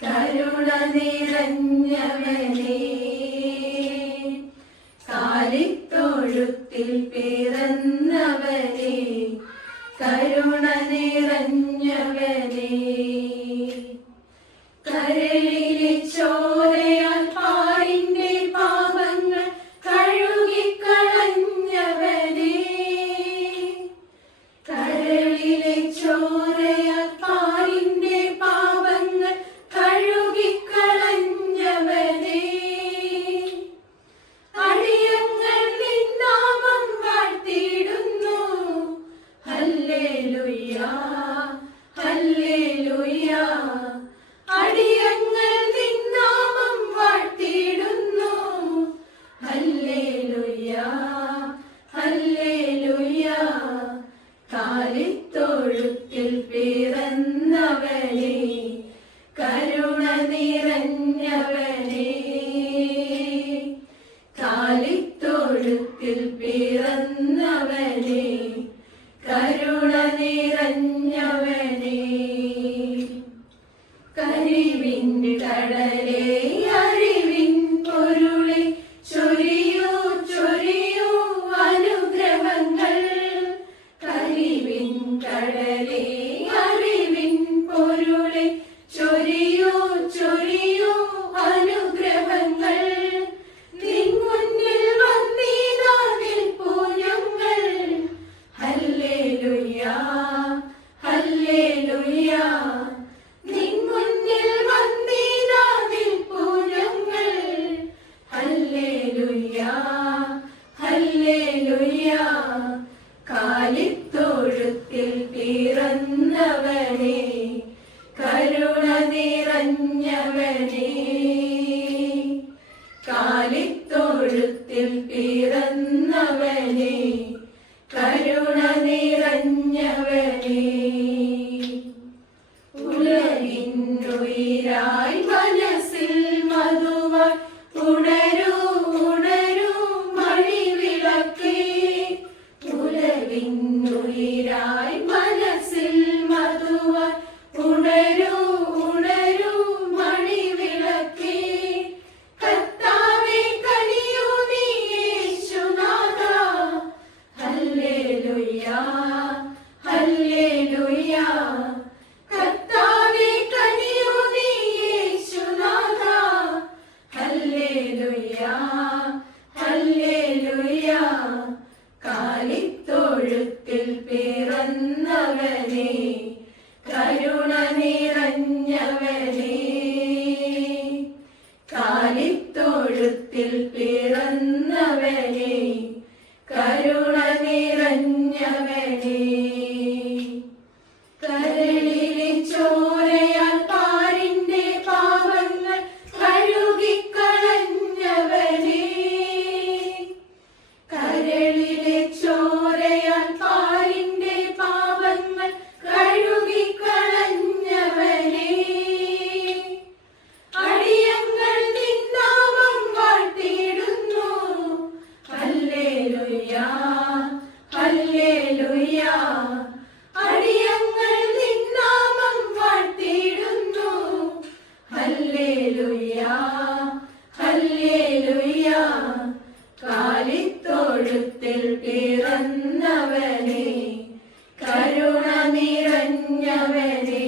കരുണ നിറഞ്ഞവനേ, കാലിത്തൊഴുത്തിൽ പിറന്നവനേ, കരുണ നിറഞ്ഞവനേ, കരളിലെ ചോരയാൽ പാരിന്റെ പാപങ്ങൾ കഴുകിക്കളഞ്ഞവനേ, കരളിലെ ചോരയാൽ പാരിന്റെ പാപങ്ങൾ കഴുകിക്കളഞ്ഞവനേ, അടിയങ്ങൾ നിന്നാമം വാഴ്ത്തിയിടുന്നു. ഹല്ലേലൂയ ഹല്ലേലൂയ, അടിയങ്ങൾ നിന്നാമം വാഴ്ത്തിയിടുന്നു. ഹല്ലേലൂയ ഹല്ലേലൂയ, കാലിത്തൊഴുത്തിൽ പിറന്നവനേ, കരുണ നിറഞ്ഞവനേ, കാലിത്തൊഴുത്തിൽ പിറന്നവനേ, കരുണ നിറഞ്ഞവനേ, കരിവിൻ കടലേ അറിവിൻ പൊരുളെ ചൊരിയൂ ചൊരിയൂ അനുഗ്രഹങ്ങൾ, കരിവിൻ കടലേ അറിവിൻ പൊരുളെ ചൊരിയൂ ചൊരിയൂ അനുഗ്രഹങ്ങൾ, നിൻ മുന്നിൽ വന്നിതാ നിൽപ്പൂ ഞങ്ങൾ. ഹല്ലേലൂയ ഹല്ലേലൂയ, നിൻ മുന്നിൽ വന്നിതാ നിൽപ്പൂ ഞങ്ങൾ. ഹല്ലേലൂയ ഹല്ലേലൂയ, കാലിത്തൊഴുത്തിൽ പിറന്നവനേ, കരുണ നിറഞ്ഞവനേ, കാലിത്തൊഴുത്തിൽ പിറന്നവനേ, കരുണ നിറഞ്ഞവനേ, ഉലകിന്നുയിരായി മനസ്സിൽ മധുവായി ഉണരൂ ഉണരൂ മണിവിളക്കേ, ഉലകിന്നുയിരായി മനസ്സിൽ മധുവായി ഉണരൂ ഉണരൂ മണിവിളക്കേ, കർത്താവേ കനിയൂ നീ യേശുനാഥ. ഹല്ലേലൂയ ഹല്ലേലൂയ, കർത്താവേ കനിയൂ നീ യേശുനാഥ. ഹല്ലേലൂയ ഹല്ലേലൂയ, കാലിത്തൊഴുത്തിൽ പിറന്നവനേ, കരുണ നിറഞ്ഞവനേ, കാലിത്തൊഴുത്തിൽ പിറന്നവനേ, കരുണ നിറഞ്ഞവനേ, കരളിലെ ചോരയാൽ പാരിന്റെ പാപങ്ങൾ കഴുകിക്കളഞ്ഞവനേ, കരളിലെ ചോരയാൽ പാരിന്റെ പാപങ്ങൾ കഴുകിക്കളഞ്ഞവനേ, അടിയങ്ങൾ നിന്നാമം വാഴ്ത്തിയിടുന്നു. ഹല്ലേലൂയ ഹല്ലേലൂയ, അടിയങ്ങൾ നിന്നാമം വാഴ്ത്തിയിടുന്നു. ഹല്ലേലൂയ ഹല്ലേലൂയ, കാലിത്തൊഴുത്തിൽ പിറന്നവനേ, കരുണ നിറഞ്ഞവനേ,